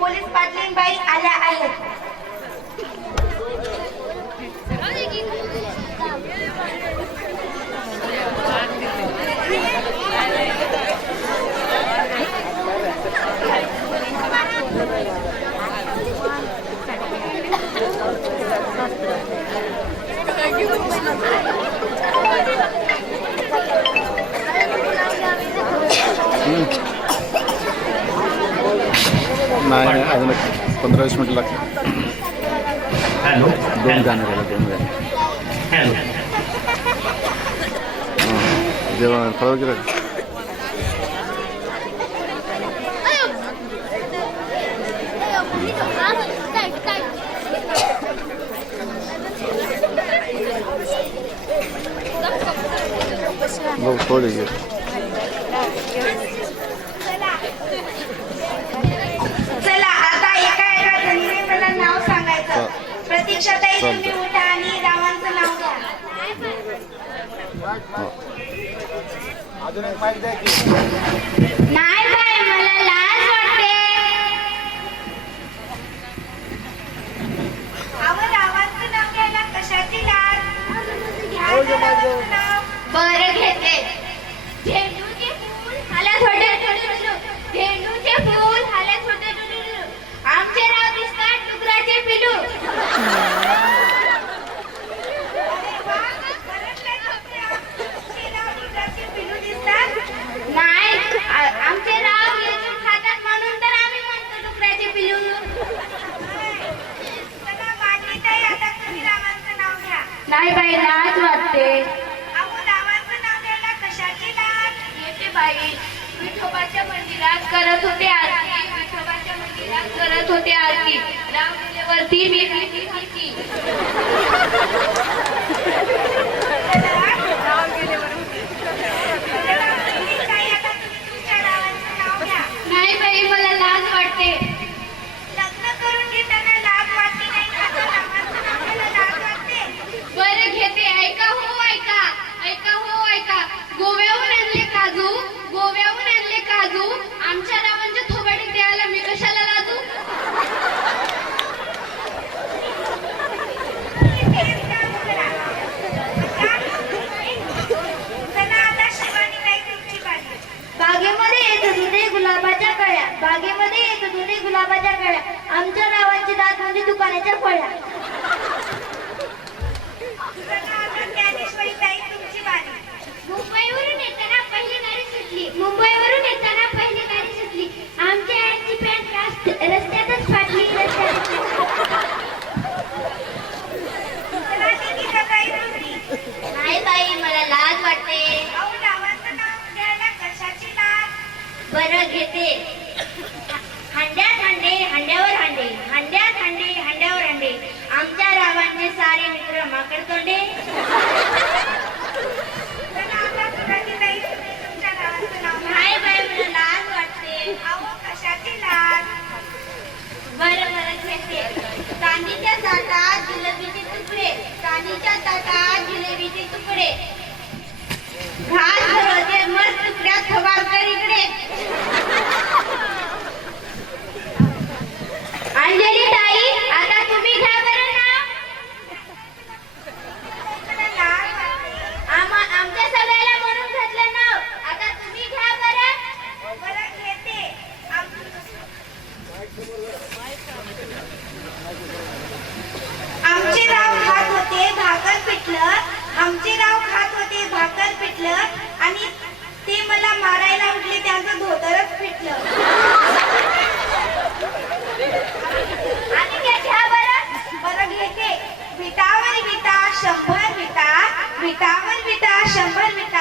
Police Patil बाई आल्या आहेत. नाही अजून 15-20 मिनिटं लागतात. दोन गाणे जेवण फळ वगैरे थोडे घे. चला आता एका जणीने मला नाव सांगायचं. प्रतीक्षाताई तुम्ही उठा आणि रावांचं नाव घ्या. नाही बाई मला लाज वाटते. अहो रावांचं नाव घ्यायला कशाची लाज? बरं घेते. झेंडूचे फूल हाल्या छोटे छोटे, झेंडूचे फूल हाल्या छोटे छोटे, आमचे राव दिसतात डुकराचे पिलू. नाही आमचे राव येऊन खातात म्हणून तर आम्ही म्हणतो डुकराचे पिलू. आता तुम्ही रावांचं नाव घ्या. नाही बाई लाज वाटते. विठोबाच्या मंदिरात करत होते आरती. विठोबाच्या मंदिरात करत होते आरती. राम गेल्यावरती मी भीती भीती. नाही बाई मला लाज वाटते. लग्न करून घेताना लाज वाटते नाही का? रामाचं नाव घ्यायला लाज वाटते. बरं घेते. ऐका हो ऐका, ऐका हो ऐका. गोव्याहून आणले काजू, गोव्याहून आणले काजू. आमच्या रावांच्या थोबाडीत द्यायला मी कशाला लाजू? बागेमध्ये येत दुधे गुलाबाच्या कळ्या, बागेमध्ये येत दुधे गुलाबाच्या कळ्या. आमच्या रावांचे दात म्हणजे दुकानाच्या फळ्या. मुंबईवरून येताना पहिली गाडी सुटली, मुंबईवरून येताना पहिली गाडी सुटली. आमच्या आईची पॅन्ट रस्त्यातच फाटली. नाही बाई मला लाज वाटते. बरं घेते. हंड्यात हंडे हांड्यावर हांडे, हंड्यात हंडे हांड्यावर हांडे. आमच्या रावांचे सारे मित्र माकड तोंडे. नाही बाई मला लाज वाटते. कशाची लाज? बरं बरं घेते. चांदीच्या ताटात जिलेबीचे तुकडे, चांदीच्या ताटात जिलेबीचे तुकडे. घास भरवते मस्त तुकड्यात खबारकर इकडे. अंजली ताई आता तुम्ही घ्या बरं नाव. आमच्या सगळ्याला म्हणून घातलं नाव. आता तुम्ही घ्या बरं. बरं घेते. आमचे राव खात होते भाकर पिठलं, आमचे राव खात होते भाकर पिठलं आणि ते मला मारायला उठले त्यांचं धोतरच पिठलं. आणि घ्या बरं. बरं घेते. विटावर विटा 100 विटा, विटावर विटा 100 विटा.